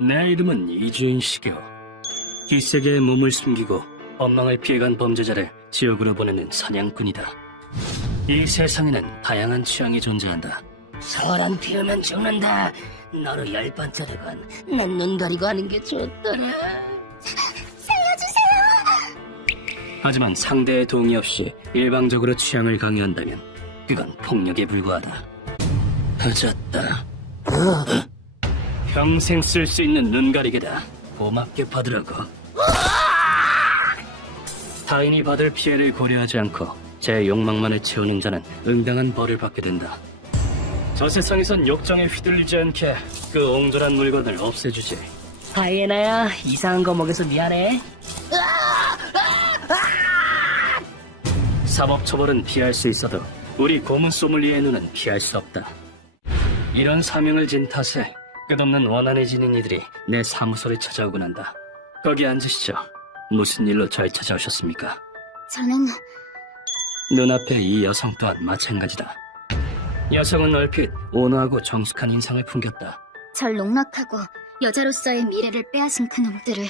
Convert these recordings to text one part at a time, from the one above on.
내 이름은 이주인식이오. 뒷세계에 몸을 숨기고 법망을 피해간 범죄자를 지옥으로 보내는 사냥꾼이다. 이 세상에는 다양한 취향이 존재한다. 소란 피우면 죽는다. 너로 10번째 되건 난 눈 가리고 하는 게 좋더라. 하지만 상대의 동의 없이 일방적으로 취향을 강요한다면 그건 폭력에 불과하다. 늦었다. 평생 쓸 수 있는 눈가리개다. 고맙게 받으라고. 타인이 받을 피해를 고려하지 않고 제 욕망만을 채우는 자는 응당한 벌을 받게 된다. 저 세상에선 욕정에 휘둘리지 않게 그 옹졸한 물건을 없애주지. 하이에나야, 이상한 거 먹여서 미안해. 사법처벌은 피할 수 있어도 우리 고문 소믈리에의 눈은 피할 수 없다. 이런 사명을 진 탓에 끝없는 원한을 지닌 이들이 내 사무소를 찾아오곤 한다. 거기 앉으시죠. 무슨 일로 절 찾아오셨습니까? 저는 눈앞에 이 여성 또한 마찬가지다. 여성은 얼핏 온화하고 정숙한 인상을 풍겼다. 절 농락하고 여자로서의 미래를 빼앗은 그놈들을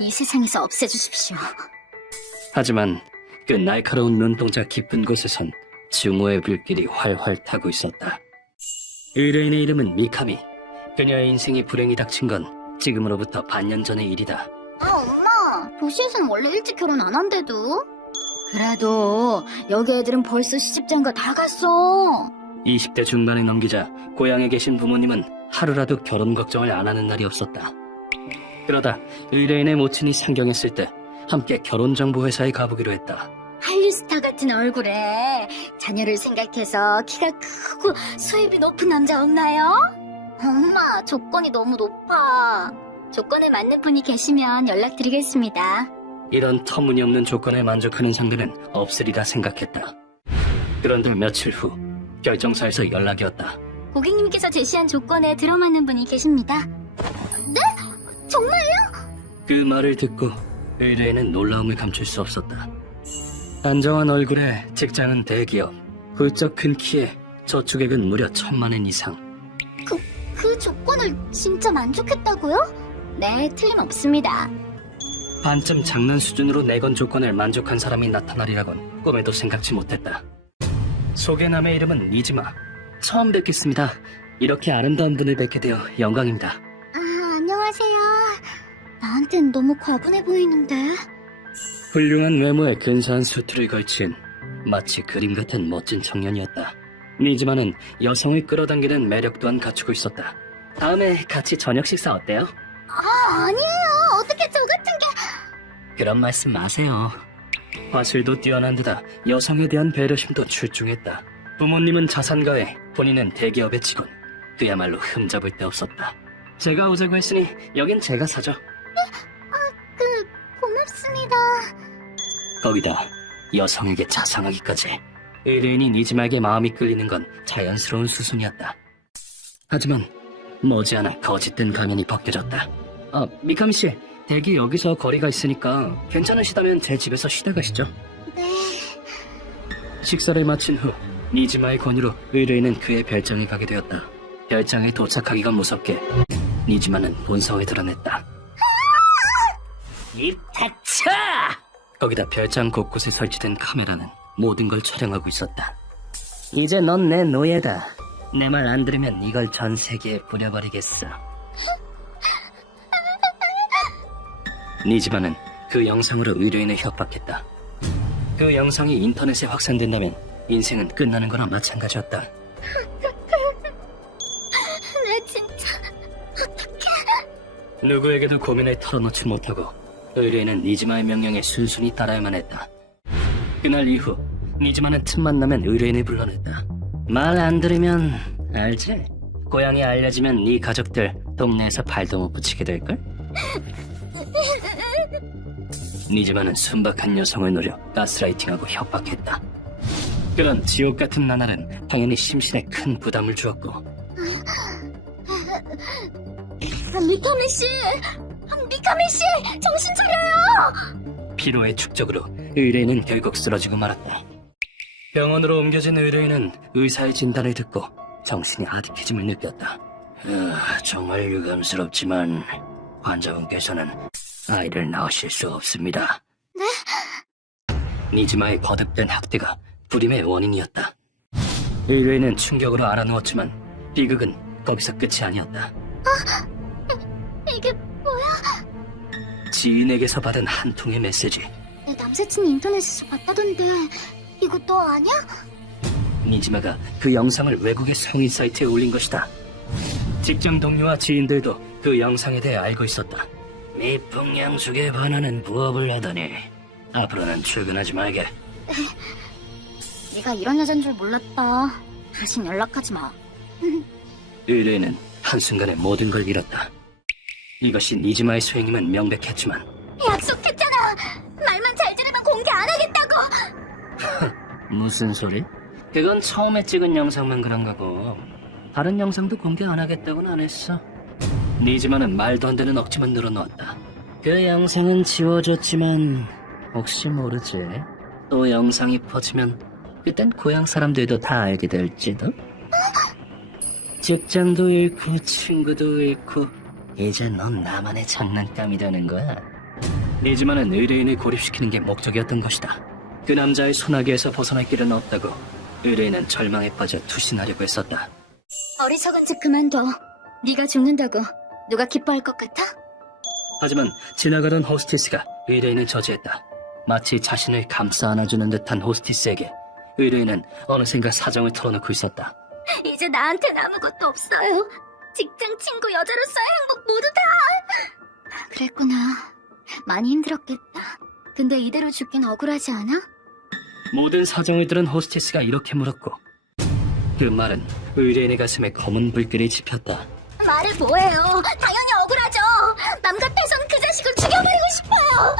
이 세상에서 없애주십시오. 하지만 그 날카로운 눈동자 깊은 곳에선 증오의 불길이 활활 타고 있었다. 의뢰인의 이름은 미카미. 그녀의 인생이 불행이 닥친 건 지금으로부터 반년 전의 일이다. 엄마, 도시에서는 원래 일찍 결혼 안 한대도. 그래도 여기 애들은 벌써 시집장가 다 갔어. 20대 중반을 넘기자 고향에 계신 부모님은 하루라도 결혼 걱정을 안 하는 날이 없었다. 그러다 의뢰인의 모친이 상경했을 때 함께 결혼정보회사에 가보기로 했다. 한류스타 같은 얼굴에 자녀를 생각해서 키가 크고 수입이 높은 남자 없나요? 엄마, 조건이 너무 높아. 조건에 맞는 분이 계시면 연락드리겠습니다. 이런 터무니없는 조건에 만족하는 상대는 없으리라 생각했다. 그런데 며칠 후 결정사에서 연락이 왔다. 고객님께서 제시한 조건에 들어맞는 분이 계십니다. 네? 정말요? 그 말을 듣고 의뢰인은 놀라움을 감출 수 없었다. 안정한 얼굴에 직장은 대기업, 훌쩍 큰 키에 저축액은 무려 1,000만 원 이상. 그 조건을 진짜 만족했다고요? 네, 틀림없습니다. 반쯤 장난 수준으로 내건 조건을 만족한 사람이 나타나리라곤 꿈에도 생각지 못했다. 소개남의 이름은 니즈마. 처음 뵙겠습니다. 이렇게 아름다운 분을 뵙게 되어 영광입니다. 아, 안녕하세요. 나한텐 너무 과분해 보이는데. 훌륭한 외모에 근사한 수트를 걸친 마치 그림 같은 멋진 청년이었다. 니즈마는 여성을 끌어당기는 매력 또한 갖추고 있었다. 다음에 같이 저녁 식사 어때요? 아니에요. 어떻게 저 같은 게. 그런 말씀 마세요. 화술도 뛰어난 데다 여성에 대한 배려심도 출중했다. 부모님은 자산가에 본인은 대기업에 직원. 그야말로 흠잡을 데 없었다. 제가 오자고 했으니 여긴 제가 사죠. 고맙습니다. 거기다 여성에게 자상하기까지. 의뢰인이 니즈마에게 마음이 끌리는 건 자연스러운 수순이었다. 하지만 머지않아 거짓된 가면이 벗겨졌다. 미카미 씨, 댁이 여기서 거리가 있으니까 괜찮으시다면 제 집에서 쉬다 가시죠. 네. 식사를 마친 후 니즈마의 권유로 의뢰인은 그의 별장에 가게 되었다. 별장에 도착하기가 무섭게 니즈마는 본성을 드러냈다. 입 닥쳐! 거기다 별장 곳곳에 설치된 카메라는 모든 걸 촬영하고 있었다. 이제 넌 내 노예다. 내 말 안 들으면 이걸 전 세계에 뿌려버리겠어. 니즈마는 그 영상으로 의뢰인을 협박했다. 그 영상이 인터넷에 확산된다면 인생은 끝나는 거나 마찬가지였다. 네, 진짜. 누구에게도 고민을 털어놓지 못하고 의뢰인은 니즈마의 명령에 순순히 따라야만 했다. 그날 이후 니즈마는 틈만 나면 의뢰인을 불러냈다. 말 안 들으면 알지? 고향에 알려지면 네 가족들 동네에서 발도 못 붙이게 될걸? 니즈마는 순박한 여성을 노려 가스라이팅하고 협박했다. 그런 지옥 같은 나날은 당연히 심신에 큰 부담을 주었고. 미카미 씨! 미카미 씨! 정신 차려요! 피로의 축적으로 의뢰인은 결국 쓰러지고 말았다. 병원으로 옮겨진 의뢰인은 의사의 진단을 듣고 정신이 아득해짐을 느꼈다. 정말 유감스럽지만 환자분께서는 아이를 낳으실 수 없습니다. 네? 니즈마의 거듭된 학대가 불임의 원인이었다. 의뢰인은 충격으로 알아누웠지만 비극은 거기서 끝이 아니었다. 이게 뭐야? 지인에게서 받은 한 통의 메시지. 내 남사친이 인터넷에서 봤다던데 이거 너 아냐? 니지마가 그 영상을 외국의 성인 사이트에 올린 것이다. 직장 동료와 지인들도 그 영상에 대해 알고 있었다. 미풍양속에 반하는 부업을 하더니 앞으로는 출근하지 말게. 네가 이런 여잔 줄 몰랐다. 다신 연락하지 마. 의뢰인은 한순간에 모든 걸 잃었다. 이것이 니지마의 소행임은 명백했지만 약속했잖아. 말만 잘 들으면 공개 안 하겠다고. 무슨 소리? 그건 처음에 찍은 영상만 그런 거고 다른 영상도 공개 안 하겠다고는 안 했어. 니지마는 말도 안 되는 억지만 늘어놓았다. 그 영상은 지워졌지만 혹시 모르지. 또 영상이 퍼지면 그땐 고향 사람들도 다 알게 될지도. 직장도 잃고 친구도 잃고 이제 넌 나만의 장난감이 되는 거야. 니지마는 의뢰인을 고립시키는 게 목적이었던 것이다. 그 남자의 소나기에서 벗어날 길은 없다고 의뢰인은 절망에 빠져 투신하려고 했었다. 어리석은 짓 그만둬. 네가 죽는다고 누가 기뻐할 것 같아? 하지만 지나가던 호스티스가 의뢰인을 저지했다. 마치 자신을 감싸 안아주는 듯한 호스티스에게 의뢰인은 어느샌가 사정을 털어놓고 있었다. 이제 나한텐 아무것도 없어요. 직장 친구 여자로서의 행복 모두 다. 그랬구나. 많이 힘들었겠다. 근데 이대로 죽긴 억울하지 않아? 모든 사정을 들은 호스티스가 이렇게 물었고 그 말은 의뢰인의 가슴에 검은 불길이 지폈다. 말을 뭐해요. 당연히 억울하죠. 남 같아선 그 자식을 죽여버리고 싶어요.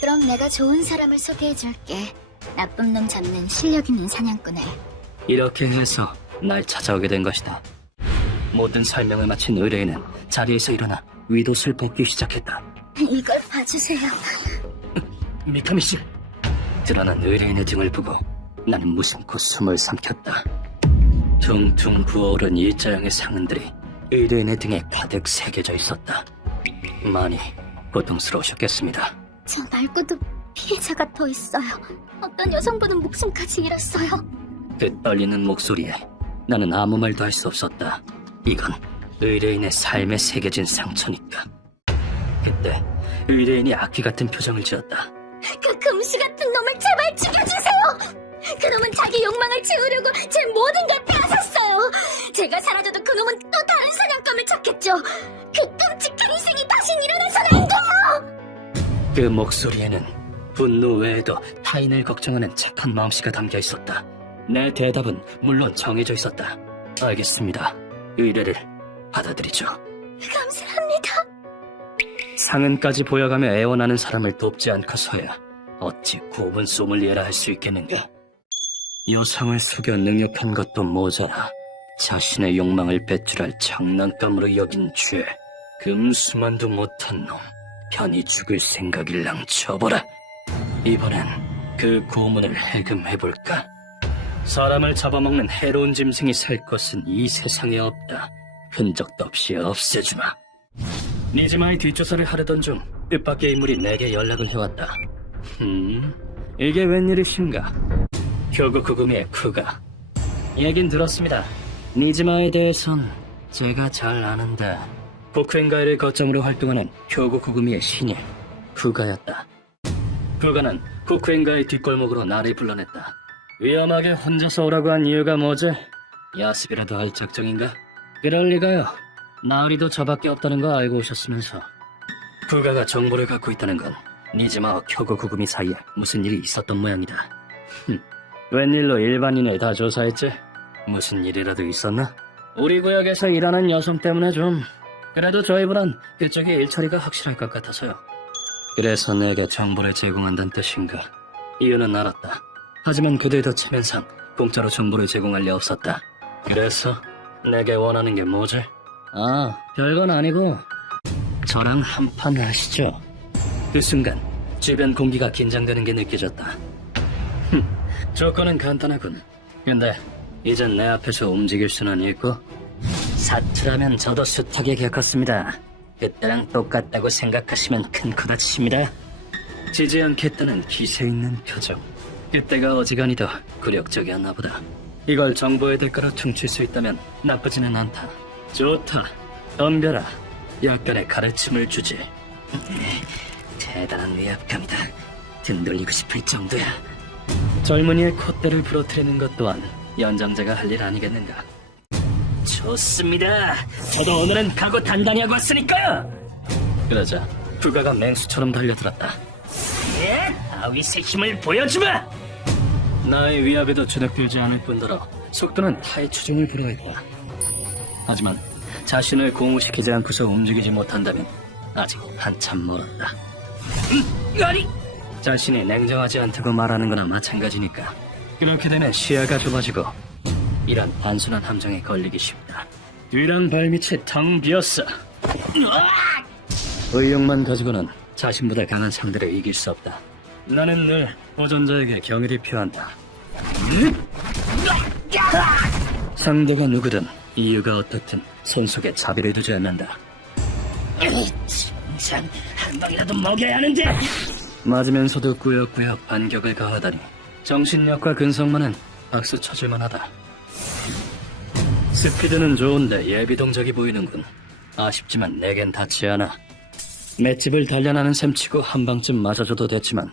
그럼 내가 좋은 사람을 소개해줄게. 나쁜 놈 잡는 실력 있는 사냥꾼을. 이렇게 해서 날 찾아오게 된 것이다. 모든 설명을 마친 의뢰인은 자리에서 일어나 윗옷을 벗기 시작했다. 이걸 봐주세요. 미카미 씨! 드러난 의뢰인의 등을 보고 나는 무심코 숨을 삼켰다. 퉁퉁 부어오른 일자형의 상흔들이 의뢰인의 등에 가득 새겨져 있었다. 많이 고통스러우셨겠습니다. 저 말고도 피해자가 더 있어요. 어떤 여성분은 목숨까지 잃었어요. 그 떨리는 목소리에 나는 아무 말도 할 수 없었다. 이건 의뢰인의 삶에 새겨진 상처니까. 그때 의뢰인이 악귀 같은 표정을 지었다. 그 금수 같은 놈을 제발 죽여주세요. 그놈은 자기 욕망을 채우려고 제 모든 걸 빼앗았어요. 제가 사라져도 그놈은 또 다른 사냥감을 찾겠죠. 그 끔찍한 희생이 다신 일어나서는 안 돼요. 그 목소리에는 분노 외에도 타인을 걱정하는 착한 마음씨가 담겨 있었다. 내 대답은 물론 정해져 있었다. 알겠습니다. 의뢰를 받아들이죠. 감사합니다. 상흔까지 보여가며 애원하는 사람을 돕지 않고서야 어찌 고분 소믈리에라 할 수 있겠는가. 여성을 속여 능욕한 것도 모자라 자신의 욕망을 배출할 장난감으로 여긴 죄. 금수만도 못한 놈, 편히 죽을 생각일랑 쳐보라. 이번엔 그 고문을 해금해볼까. 사람을 잡아먹는 해로운 짐승이 살 것은 이 세상에 없다. 흔적도 없이 없애주마. 니즈마의 뒷조사를 하려던 중 뜻밖의 인물이 내게 연락을 해왔다. 이게 웬일이신가? 교구구구미의 쿠가. 얘긴 들었습니다. 니즈마에 대해선 제가 잘 아는데 고쿠엔가이를 거점으로 활동하는 교구구구미의 신일 쿠가였다. 쿠가는 고쿠엔가이 뒷골목으로 나를 불러냈다. 위험하게 혼자서 오라고 한 이유가 뭐지? 야습이라도 할 작정인가? 그럴 리가요. 나으리도 저밖에 없다는 거 알고 오셨으면서. 쿠가가 정보를 갖고 있다는 건 니즈마와 쿄고구구미 사이에 무슨 일이 있었던 모양이다. 웬일로 일반인을 다 조사했지? 무슨 일이라도 있었나? 우리 구역에서 일하는 여성 때문에 좀. 그래도 저희보단 그쪽이 일처리가 확실할 것 같아서요. 그래서 내게 정보를 제공한다는 뜻인가? 이유는 알았다. 하지만 그들도 체면상 공짜로 정보를 제공할 리 없었다. 그래서 내게 원하는 게 뭐지? 아, 별건 아니고 저랑 한판 하시죠. 그 순간 주변 공기가 긴장되는 게 느껴졌다. 조건은 간단하군. 근데 이젠 내 앞에서 움직일 수는 있고. 사투라면 저도 숱하게 겪었습니다. 그때랑 똑같다고 생각하시면 큰 코 다칩니다. 지지 않겠다는 기세 있는 표정. 그때가 어지간히 더 굴욕적이었나 보다. 이걸 정보의 대가로 퉁칠 수 있다면 나쁘지는 않다. 좋다. 덤벼라. 약간의 가르침을 주지. 대단한 위압감이다. 등 돌리고 싶을 정도야. 젊은이의 콧대를 부러뜨리는 것 또한 연장자가 할 일 아니겠는가. 좋습니다. 저도 오늘은 각오 단단히 하고 왔으니까요. 그러자 부가가 맹수처럼 달려들었다. 예? 아윗의 힘을 보여주마! 나의 위압에도 주눅들지 않을 뿐더러 속도는 타의 추종을 불허했다. 하지만 자신을 공우시키지 않고서 움직이지 못한다면 아직 한참 멀었다. 아니! 자신이 냉정하지 않다고 말하는 거나 마찬가지니까. 그렇게 되면 시야가 좁아지고 이런 단순한 함정에 걸리기 쉽다. 뒤랑 발밑이 텅 비었어. 의욕만 가지고는 자신보다 강한 상대를 이길 수 없다. 나는 늘 도전자에게 경의를 표한다. 상대가 누구든 이유가 어떻든 손속에 자비를 두지 않는다. 진짜 한 방이라도 먹여야 하는데. 맞으면서도 꾸역꾸역 반격을 가하다니 정신력과 근성만은 박수 쳐줄만 하다. 스피드는 좋은데 예비 동작이 보이는군. 아쉽지만 내겐 닿지 않아. 맷집을 단련하는 셈치고 한 방쯤 맞아줘도 됐지만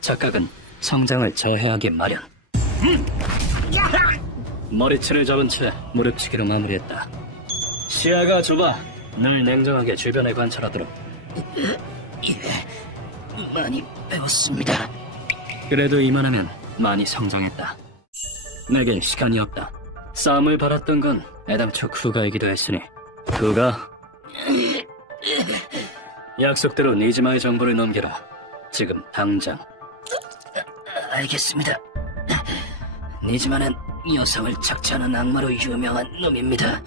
착각은 성장을 저해하기 마련. 머리채를 잡은 채 무릎치기로 마무리했다. 시야가 좁아. 늘 냉정하게 주변을 관찰하도록. 예, 많이 배웠습니다. 그래도 이만하면 많이 성장했다. 내겐 시간이 없다. 싸움을 바랐던 건 애당초 쿠가이기도 했으니 쿠가 약속대로 니즈마의 정보를 넘겨라. 지금 당장. 알겠습니다. 니즈마는 여성을 착취하는 악마로 유명한 놈입니다.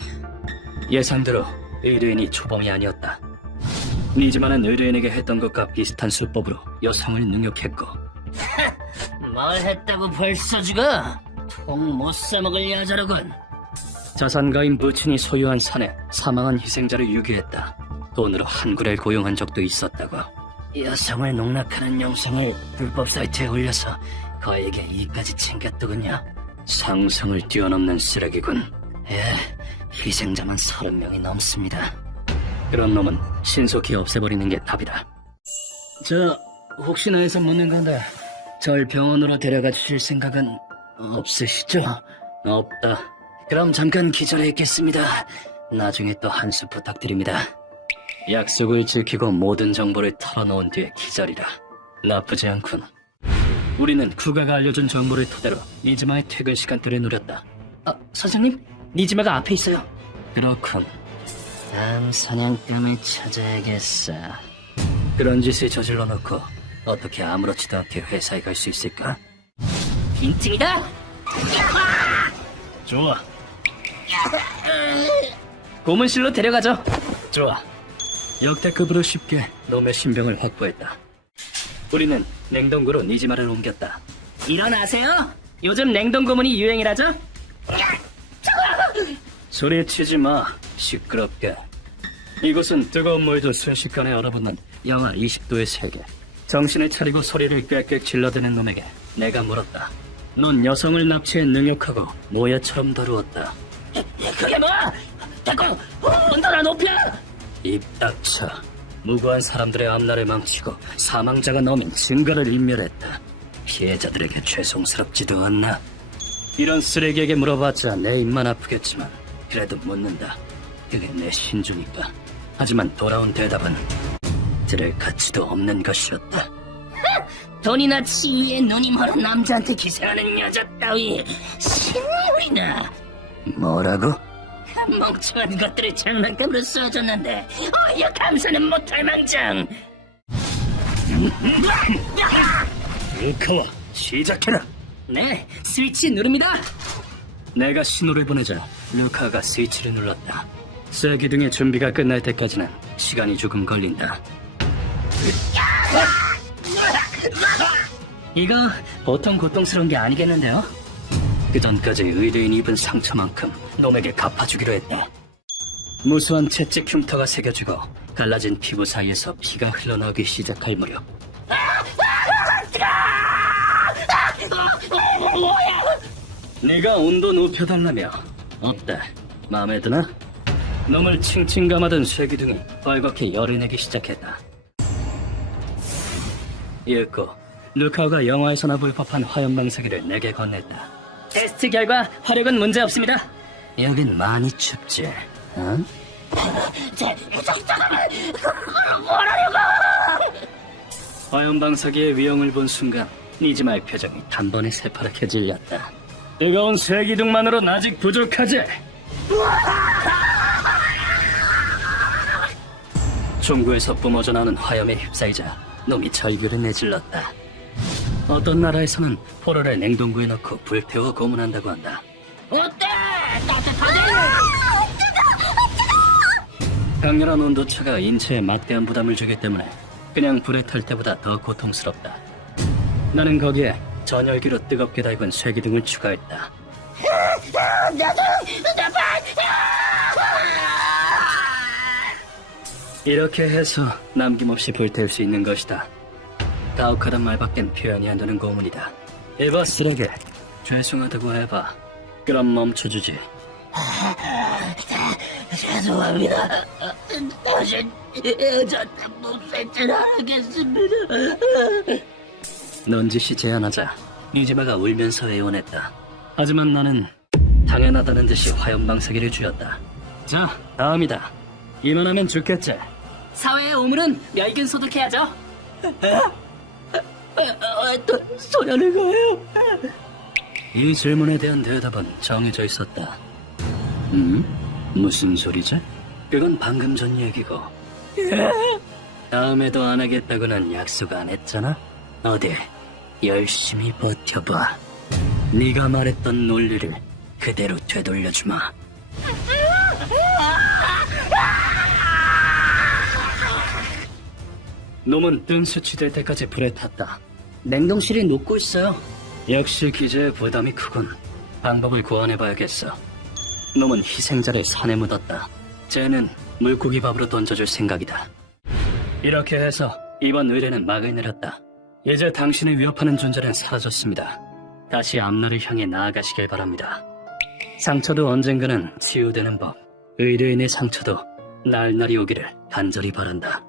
예상대로 의뢰인이 초범이 아니었다. 니즈마는 의뢰인에게 했던 것과 비슷한 수법으로 여성을 능욕했고 뭘 했다고 벌써 죽어? 통 못 써먹을 여자로군. 자산가인 부친이 소유한 산에 사망한 희생자를 유기했다. 돈으로 한구를 고용한 적도 있었다고. 여성을 농락하는 영상을 불법 사이트에 올려서 거액의 이익까지 챙겼더군요. 상상을 뛰어넘는 쓰레기군. 예, 희생자만 30명이 넘습니다. 그런 놈은 신속히 없애버리는 게 답이다. 저 혹시나 해서 묻는 건데 절 병원으로 데려가 주실 생각은 없으시죠? 없다. 그럼 잠깐 기절해 있겠습니다. 나중에 또 한 수 부탁드립니다. 약속을 지키고 모든 정보를 털어놓은 뒤에 기절이라. 나쁘지 않군. 우리는 쿠가가 알려준 정보를 토대로 니즈마의 퇴근 시간대를 노렸다. 선생님? 니즈마가 앞에 있어요. 그렇군. 다음 사냥감을 찾아야겠어. 그런 짓을 저질러 놓고 어떻게 아무렇지도 않게 회사에 갈 수 있을까? 빈틈이다! 좋아. 고문실로 데려가죠. 좋아. 역대급으로 쉽게 놈의 신병을 확보했다. 우리는 냉동고로 니지마를 옮겼다. 일어나세요! 요즘 냉동 고문이 유행이라죠? 소리치지 마. 시끄럽게. 이곳은 뜨거운 물도 순식간에 얼어붙는 영하 20도의 세계. 정신을 차리고 소리를 꽥꽥 질러대는 놈에게 내가 물었다. 넌 여성을 납치해 능욕하고 모야처럼 다루었다. 그게 뭐? 자꾸 온도가 높여! 입 닥쳐. 무고한 사람들의 앞날을 망치고 사망자가 넘인 증거를 인멸했다. 피해자들에게 죄송스럽지도 않나? 이런 쓰레기에게 물어봤자 내 입만 아프겠지만 그래도 묻는다. 그게 내 신주니까. 하지만 돌아온 대답은 들을 가치도 없는 것이었다. 돈이나 지위에 눈이 멀은 남자한테 기생하는 여자 따위 신물이나. 뭐라고? 멍청한 것들을 장난감으로 써줬는데 어여 감사는 못할 망정. 루카와 시작해라. 네, 스위치 누릅니다. 내가 신호를 보내자 루카가 스위치를 눌렀다. 쇠기둥의 준비가 끝날 때까지는 시간이 조금 걸린다. 이거 보통 고통스러운 게 아니겠는데요? 그 전까지 의뢰인이 입은 상처만큼 놈에게 갚아주기로 했다. 무수한 채찍 흉터가 새겨지고 갈라진 피부 사이에서 피가 흘러나오기 시작할 무렵 네가 온도 높여달라며. 어때? 마음에 드나? 놈을 칭칭 감아둔 쇠기둥이 빨갛게 열을 내기 시작했다. 이윽고 루카오가 영화에서나 볼 법한 화염방사기를 내게 건넸다. 테스트 결과 화력은 문제없습니다. 여긴 많이 춥지, 응? 화염방사기의 위용을 본 순간 니즈마의 표정이 단번에 새파랗게 질렸다. 뜨거운 쇠기둥만으로는 아직 부족하지. 종구에서 뿜어져 나오는 화염에 휩싸이자 놈이 절규를 내질렀다. 어떤 나라에서는 포로를 냉동고에 넣고 불태워 고문한다고 한다. 어때? 따뜻하지? 강렬한 온도차가 인체에 막대한 부담을 주기 때문에 그냥 불에 탈 때보다 더 고통스럽다. 나는 거기에 전열기로 뜨겁게 달군 쇠기둥을 추가했다. 이렇게 해서 남김없이 불태울 수 있는 것이다. 가혹하단 말밖엔 표현이 안 되는 고문이다. 에바스에게 죄송하다고 해봐. 그럼 멈춰주지. 죄송합니다. 다신 여자한테 못살진 않겠습니다. 넌지시 제안하자 니즈마가 울면서 애원했다. 하지만 나는 당연하다는 듯이 화염방사기를 쥐었다. 자, 다음이다. 이만하면 죽겠지. 사회의 오물은 멸균 소독해야죠. 또 소련을 가요. 이 질문에 대한 대답은 정해져 있었다. 무슨 소리지? 그건 방금 전 얘기고. 다음에도 안 하겠다고는 약속 안 했잖아? 어디 열심히 버텨봐. 네가 말했던 논리를 그대로 되돌려주마. 놈은 뜬 수치될 때까지 불에 탔다. 냉동실이 녹고 있어요. 역시 기재의 부담이 크군. 방법을 고안해봐야겠어. 놈은 희생자를 산에 묻었다. 쟤는 물고기 밥으로 던져줄 생각이다. 이렇게 해서 이번 의뢰는 막을 내렸다. 이제 당신을 위협하는 존재는 사라졌습니다. 다시 앞날을 향해 나아가시길 바랍니다. 상처도 언젠가는 치유되는 법. 의뢰인의 상처도 날날이 오기를 간절히 바란다.